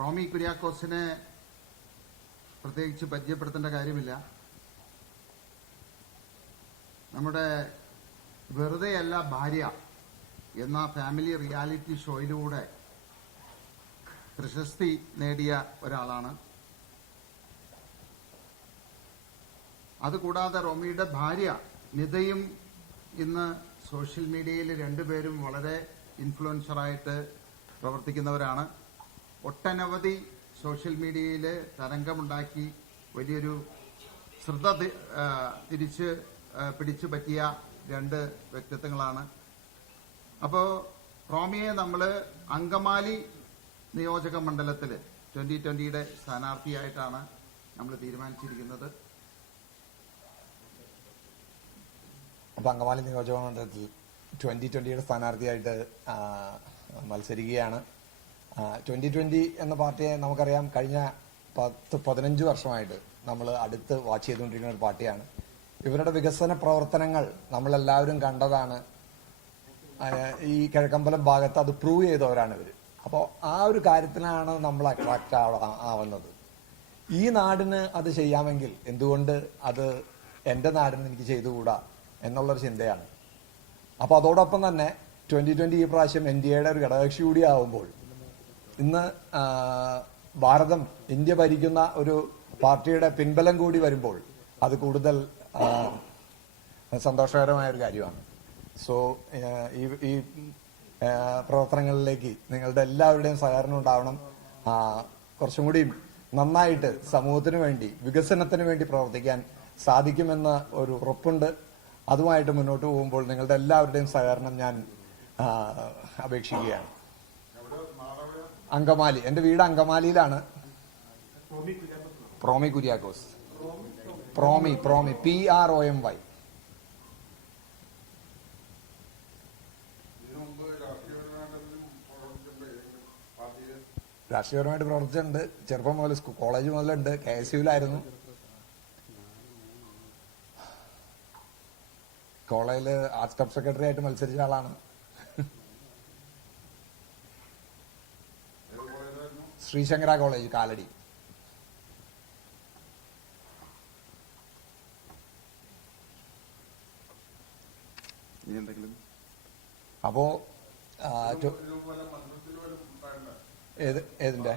റോമി കുര്യാക്കോസിനെ പ്രത്യേകിച്ച് പരിചയപ്പെടുത്തേണ്ട കാര്യമില്ല. നമ്മുടെ വെറുതെയല്ല ഭാര്യ എന്ന ഫാമിലി റിയാലിറ്റി ഷോയിലൂടെ പ്രശസ്തി നേടിയ ഒരാളാണ്. അതുകൂടാതെ റോമിയുടെ ഭാര്യ നിതയും ഇന്ന് സോഷ്യൽ മീഡിയയിൽ രണ്ടുപേരും വളരെ ഇൻഫ്ലുവൻസറായിട്ട് പ്രവർത്തിക്കുന്നവരാണ്. ഒട്ടനവധി സോഷ്യൽ മീഡിയയിൽ തരംഗമുണ്ടാക്കി വലിയൊരു ശ്രദ്ധ പിടിച്ചു പറ്റിയ രണ്ട് വ്യക്തിത്വങ്ങളാണ്. അപ്പോൾ റോമിയെ നമ്മൾ അങ്കമാലി നിയോജക മണ്ഡലത്തിൽ 2020 സ്ഥാനാർത്ഥിയായിട്ടാണ് നമ്മൾ തീരുമാനിച്ചിരിക്കുന്നത്. അപ്പോൾ അങ്കമാലി നിയോജക മണ്ഡലത്തിൽ 2020 സ്ഥാനാർത്ഥിയായിട്ട് മത്സരിക്കുകയാണ്. 2020 എന്ന പാർട്ടിയെ നമുക്കറിയാം, കഴിഞ്ഞ 10-15 വർഷമായിട്ട് നമ്മൾ അടുത്ത് വാച്ച് ചെയ്തുകൊണ്ടിരിക്കുന്ന ഒരു പാർട്ടിയാണ്. ഇവരുടെ വികസന പ്രവർത്തനങ്ങൾ നമ്മളെല്ലാവരും കണ്ടതാണ്. ഈ കിഴക്കമ്പലം ഭാഗത്ത് അത് പ്രൂവ് ചെയ്തവരാണ് ഇവർ. അപ്പോൾ ആ ഒരു കാര്യത്തിനാണ് നമ്മൾ അട്രാക്റ്റ് ആവുന്നത്. ഈ നാടിന് അത് ചെയ്യാമെങ്കിൽ എന്തുകൊണ്ട് അത് എൻ്റെ നാടിന് എനിക്ക് ചെയ്തുകൂടാ എന്നുള്ളൊരു ചിന്തയാണ്. അപ്പോൾ അതോടൊപ്പം തന്നെ 2020 ഈ പ്രാവശ്യം NDAയുടെ ഒരു ഘടകകക്ഷി കൂടി ആവുമ്പോൾ ഇന്ന് ഇന്ത്യ ഭരിക്കുന്ന ഒരു പാർട്ടിയുടെ പിൻബലം കൂടി വരുമ്പോൾ അത് കൂടുതൽ സന്തോഷകരമായ ഒരു കാര്യമാണ്. സോ ഈ പ്രവർത്തനങ്ങളിലേക്ക് നിങ്ങളുടെ എല്ലാവരുടെയും സഹകരണം ഉണ്ടാവണം. കുറച്ചും കൂടി നന്നായിട്ട് സമൂഹത്തിന് വേണ്ടി, വികസനത്തിന് വേണ്ടി പ്രവർത്തിക്കാൻ സാധിക്കുമെന്ന ഒരു ഉറപ്പുണ്ട്. അതുമായിട്ട് മുന്നോട്ട് പോകുമ്പോൾ നിങ്ങളുടെ എല്ലാവരുടെയും സഹകരണം ഞാൻ അപേക്ഷിക്കുകയാണ്. അങ്കമാലി, എൻ്റെ വീട് അങ്കമാലിയിലാണ്. പ്രോമി കുര്യാക്കോസ്. പ്രോമി PROMY. രാഷ്ട്രീയപരമായിട്ട് പ്രവർത്തിച്ചിട്ടുണ്ട്. ചെറുപ്പം മുതൽ കോളേജ് മുതലുണ്ട്. KSUവിലായിരുന്നു. കോളേജിൽ ആർട്സ് ക്ലബ് സെക്രട്ടറി ആയിട്ട് മത്സരിച്ച ആളാണ്. ശ്രീശങ്കര കോളേജ്, കാലടി. അപ്പോ ഏതിന്റെ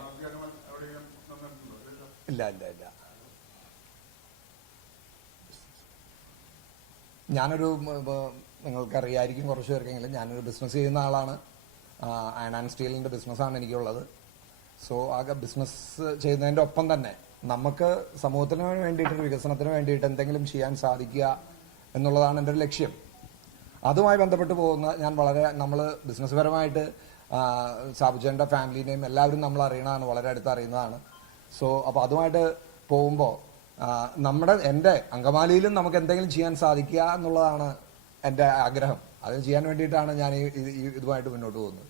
ഇല്ല. ഞാനൊരു, നിങ്ങൾക്കറിയായിരിക്കും കുറച്ച് പേർക്കെങ്കിലും, ഞാനൊരു ബിസിനസ് ചെയ്യുന്ന ആളാണ്. അയൺ ആൻഡ് സ്റ്റീലിന്റെ ബിസിനസ്സാണ് എനിക്കുള്ളത്. സോ ആ ബിസിനസ് ചെയ്യുന്നതിൻ്റെ ഒപ്പം തന്നെ നമുക്ക് സമൂഹത്തിന് വേണ്ടിയിട്ട്, വികസനത്തിന് വേണ്ടിയിട്ട് എന്തെങ്കിലും ചെയ്യാൻ സാധിക്കുക എന്നുള്ളതാണ് എൻ്റെ ഒരു ലക്ഷ്യം. അതുമായി ബന്ധപ്പെട്ട് പോകുന്ന നമ്മൾ ബിസിനസ് പരമായിട്ട് സാബുജന്റെ ഫാമിലിനെയും എല്ലാവരും നമ്മൾ അറിയണതാണ്, വളരെ അടുത്ത് അറിയുന്നതാണ്. സോ അപ്പോൾ അതുമായിട്ട് പോകുമ്പോൾ എൻ്റെ അങ്കമാലിയിലും നമുക്ക് എന്തെങ്കിലും ചെയ്യാൻ സാധിക്കുക എന്നുള്ളതാണ് എൻ്റെ ആഗ്രഹം. അത് ചെയ്യാൻ വേണ്ടിയിട്ടാണ് ഞാൻ ഇതുമായിട്ട് മുന്നോട്ട് പോകുന്നത്.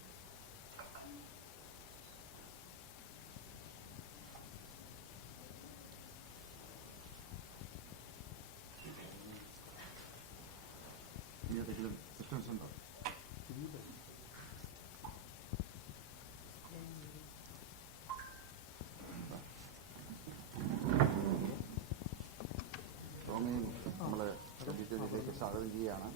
നമ്മള് സ്വാഗതം ചെയ്യുകയാണ്.